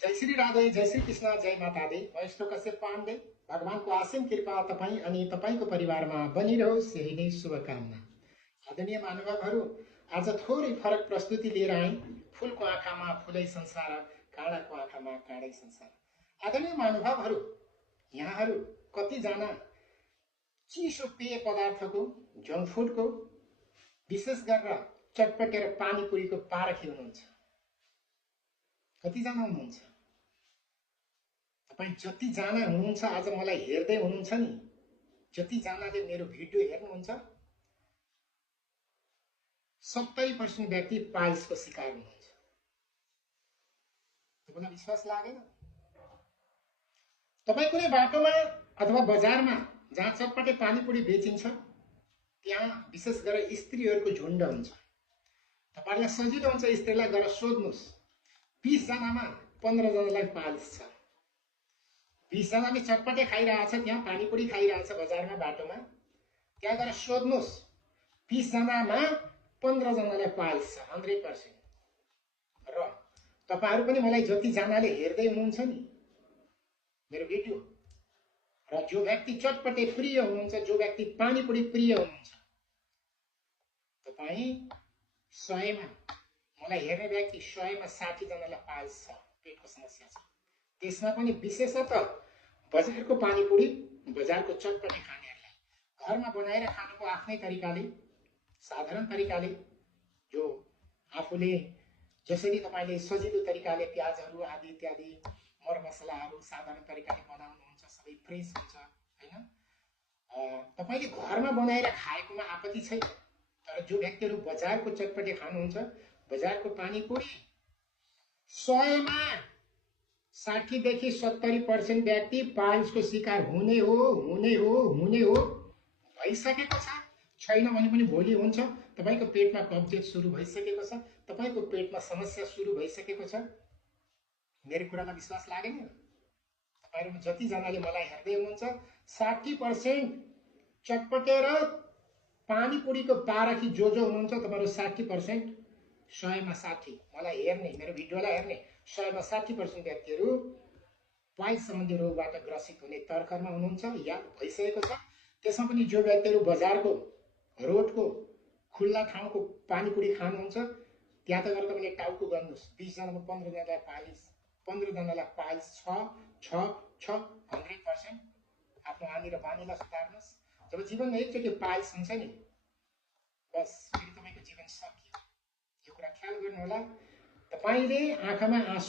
जय श्री राधे, जय श्री कृष्ण, जय माता दी। म यस्तो कश्यप पाण्डे। भगवानको असीम कृपा तपाईँ अनि तपाईँको परिवारमा बनिरहोस्, यही नै शुभकामना। आदरणीय महानुभावहरू, आज थोरै फरक प्रस्तुति लिएर आएँ। फुलको आँखामा फुलै संसार, काँडाको आँखामा काँडै संसार। आदरणीय महानुभावहरू, यहाँहरू कतिजना चिसो पेय पदार्थको, जङ्क फुडको, विशेष गरेर चटपटे र पानीपुरीको पारखी हुनुहुन्छ? कतिजना हुनुहुन्छ? तपाईँ जतिजना हुनुहुन्छ, आज मलाई हेर्दै हुनुहुन्छ नि, जतिजनाले मेरो भिडियो हेर्नुहुन्छ, 70% व्यक्ति पाइल्सको शिकार हुनुहुन्छ। तपाईँलाई विश्वास लागेन? तपाईँ कुनै बाटोमा अथवा बजारमा जहाँ चटपटे पानीपुरी बेचिन्छ, त्यहाँ विशेष गरेर स्त्रीहरूको झुन्ड हुन्छ। तपाईलाई सजिलो हुन्छ स्त्रीलाई गएर सोध्नुहोस्, 20 जनामा 15 जनालाई पाइल्स छ। 20 जनाले चटपटे खाइरहेछ, त्यहाँ पानीपुरी खाइरहेछ बजारमा बाटोमा, त्यहाँ गएर सोध्नुहोस्, 20 जनामा 15 जनालाई पाइल्स छ, 100%। र तपाईहरु पनि मलाई जतिजनाले हेर्दै हुनुहुन्छ नि मेरो भिडियो, र जो व्यक्ति चटपटे प्रिय हुनुहुन्छ, जो व्यक्ति पानीपुरी प्रिय हुनुहुन्छ, तपाईँ 100 मा मलाई हेर्ने व्यक्ति 100 मा 60 जनालाई पाइल्स छ, पेटको समस्या छ। त्यसमा पनि विशेषतः बजारको पानीपुरी, बजारको चटपटे खानेहरूलाई घरमा बनाएर खानुको आफ्नै तरिकाले, साधारण तरिकाले, जो आफूले जसरी तपाईले सजिलो तरिकाले प्याजहरू आदि इत्यादि मरमसलाहरू साधारण तरिकाले बनाउनुहुन्छ, सबै फ्रेश हुन्छ हैन। तपाईले घरमा बनाएर खाएकोमा आपत्ति छैन, तर जो व्यक्तिहरू बजारको चटपटे खानुहुन्छ, बजारको पानीपुरी, 100 मा 60 देखि 70% व्यक्ति पाइल्सको शिकार हुने हो भइसकेको छ। छैन भने पनि भोलि हुन्छ। तपाईको पेटमा कब्जियत सुरु भइसकेको छ, तपाईको पेटमा समस्या सुरु भइसकेको छ। मेरो कुरामा विश्वास लागेन? तपाईहरु जतिजनाले मलाई हेर्दै हुनुहुन्छ, 60% चटपटे र पानीपुरीको पारखी जो हुनुहुन्छ, तपाईहरु 60%, 100 मा 60 मलाई हेर्ने, मेरो भिडियोलाई हेर्ने 100 मा 60% व्यक्तिहरू पाइल्स सम्बन्धी रोगबाट ग्रसित हुने तर्खरमा हुनुहुन्छ या भइसकेको छ। त्यसमा पनि जो व्यक्तिहरू बजारको, रोडको, खुल्ला ठाउँको पानीपुरी खानुहुन्छ, त्यहाँ त गएर तपाईले टाउको गर्नुहोस्, 20 जनामा 15 जनालाई पाइल्स, 15 जनालाई पाइल्स छ 100%। आफ्नो आनी र बानीलाई सुधार्नुहोस्। जब जीवनमा एकचोटि पाइल्स हुन्छ नि, बस फेरि तपाईको जीवन सकियो। यो कुरा ख्याल गर्नु होला। तपाईले आँखामा आँसु